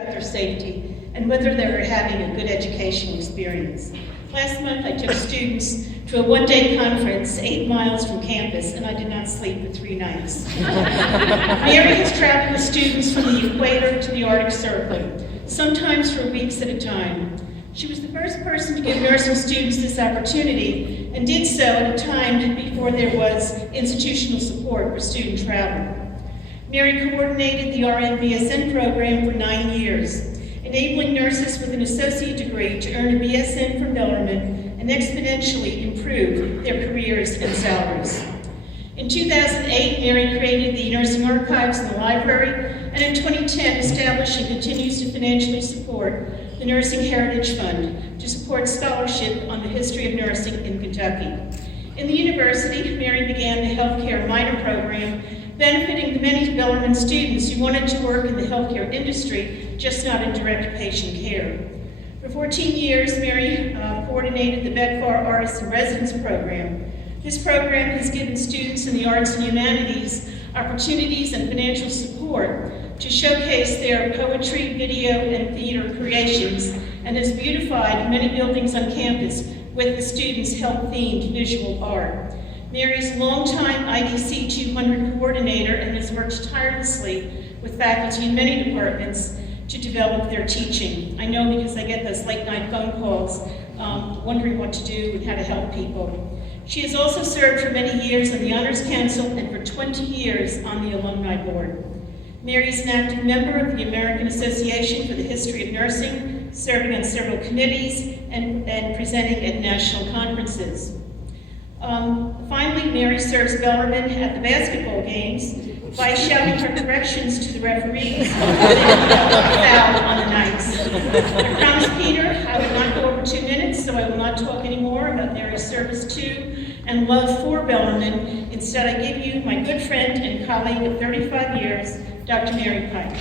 about their safety and whether they were having a good educational experience. Last month, I took students to a one-day conference 8 miles from campus, and I did not sleep for 3 nights. Mary has traveled with students from the equator to the Arctic Circle, sometimes for weeks at a time. She was the first person to give nursing students this opportunity, and did so at a time before there was institutional support for student travel. Mary coordinated the RN-BSN program for 9 years, enabling nurses with an associate degree to earn a BSN from Bellarmine and exponentially improve their careers and salaries. In 2008, Mary created the Nursing Archives in the library, and in 2010 established and continues to financially support the Nursing Heritage Fund to support scholarship on the history of nursing in Kentucky. In the university, Mary began the healthcare minor program, benefiting the many Bellarmine students who wanted to work in the healthcare industry, just not in direct patient care. For 14 years, Mary coordinated the Beckfar Artists in Residence program. This program has given students in the arts and humanities opportunities and financial support to showcase their poetry, video, and theater creations, and has beautified many buildings on campus with the students' health-themed visual art. Mary's longtime IDC 200 coordinator and has worked tirelessly with faculty in many departments to develop their teaching. I know because I get those late-night phone calls wondering what to do and how to help people. She has also served for many years on the Honors Council and for 20 years on the Alumni Board. Mary is an active member of the American Association for the History of Nursing, serving on several committees and presenting at national conferences. Finally, Mary serves Bellarmine at the basketball games by shouting her corrections to the referees and foul on the nights. I promised Peter I would not go over 2 minutes, so I will not talk anymore about Mary's service to and love for Bellarmine. Instead, I give you my good friend and colleague of 35 years, Dr. Mary Pike.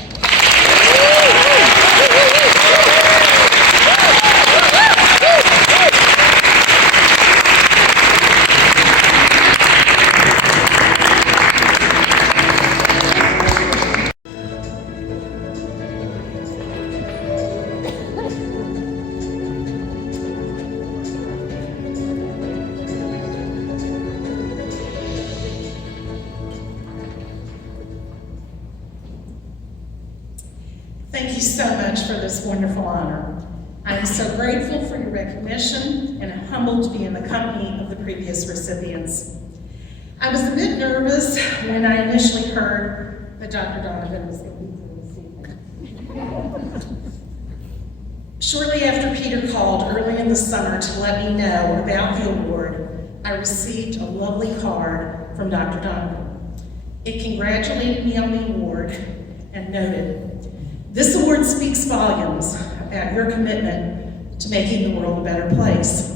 Thank you so much for this wonderful honor. I am so grateful for your recognition and humbled to be in the company of the previous recipients. I was a bit nervous when I initially heard that Dr. Donovan was going to be here this evening. Shortly after Peter called early in the summer to let me know about the award, I received a lovely card from Dr. Donovan. It congratulated me on the award and noted, "This award speaks volumes about your commitment to making the world a better place."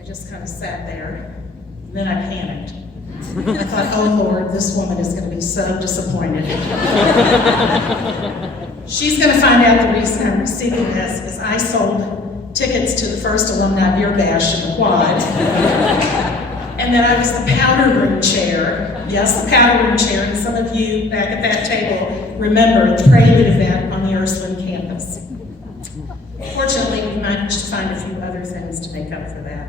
I just kind of sat there, and then I panicked. I thought, oh Lord, this woman is going to be so disappointed. She's going to find out the reason I'm receiving this is I sold tickets to the first alumni beer bash in the quad, and that I was the powder room chair. Yes, the powder room chair, and some of you back at that table remember the Prelude event on the Ursuline campus. Fortunately, we managed to find a few other things to make up for that.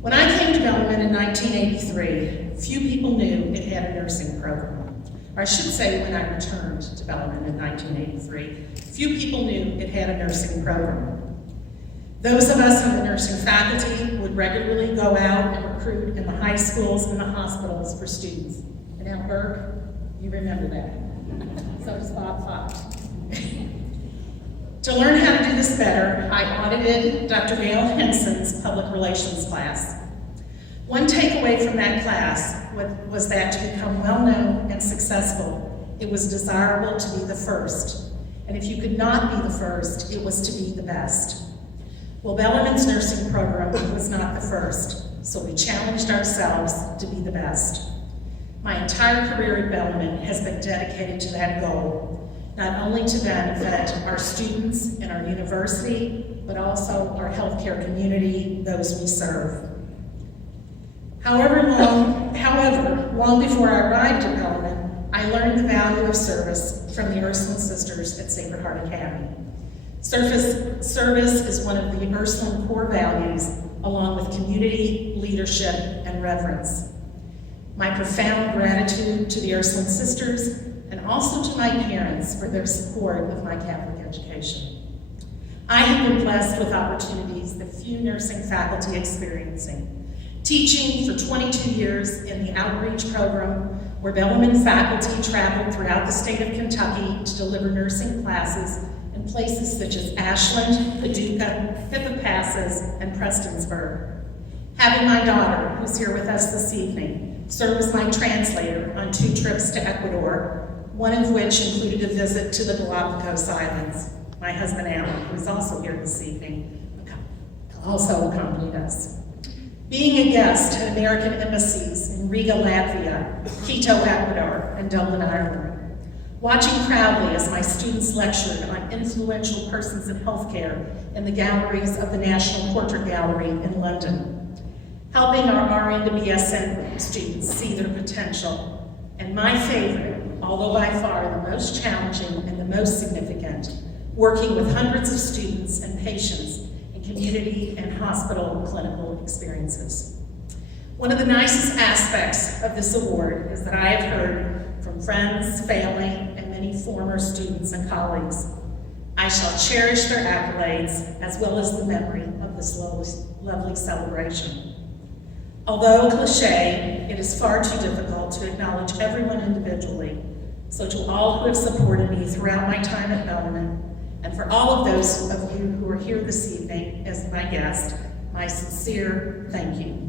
When I came to Bellarmine in 1983, few people knew it had a nursing program. Or I should say when I returned to Bellarmine in 1983, few people knew it had a nursing program. Those of us in the nursing faculty would regularly go out and recruit in the high schools and the hospitals for students. And now, Burke, you remember that. So does Bob Fox. To learn how to do this better, I audited Dr. Gail Henson's public relations class. One takeaway from that class was that to become well-known and successful, it was desirable to be the first. And if you could not be the first, it was to be the best. Well, Bellarmine's nursing program was not the first, so we challenged ourselves to be the best. My entire career at Bellarmine has been dedicated to that goal, not only to benefit our students and our university, but also our healthcare community, those we serve. However, long before I arrived at Bellarmine, I learned the value of service from the Ursuline Sisters at Sacred Heart Academy. Service is one of the Ursuline core values, along with community, leadership, and reverence. My profound gratitude to the Ursuline Sisters and also to my parents for their support of my Catholic education. I have been blessed with opportunities that few nursing faculty experiencing. Teaching for 22 years in the outreach program, where Bellarmine faculty traveled throughout the state of Kentucky to deliver nursing classes in places such as Ashland, Paducah, Hippopassas, and Prestonsburg. Having my daughter, who's here with us this evening, serve as my translator on 2 trips to Ecuador, one of which included a visit to the Galapagos Islands. My husband, Alan, who is also here this evening, also accompanied us. Being a guest at American embassies in Riga, Latvia, Quito, Ecuador, and Dublin, Ireland. Watching proudly as my students lectured on influential persons in healthcare in the galleries of the National Portrait Gallery in London. Helping our RN to BSN students see their potential. And my favorite, although by far the most challenging and the most significant, working with hundreds of students and patients in community and hospital clinical experiences. One of the nicest aspects of this award is that I have heard from friends, family, and many former students and colleagues. I shall cherish their accolades as well as the memory of this lovely celebration. Although cliche, it is far too difficult to acknowledge everyone individually. So to all who have supported me throughout my time at Bellarmine, and for all of those of you who are here this evening as my guest, my sincere thank you.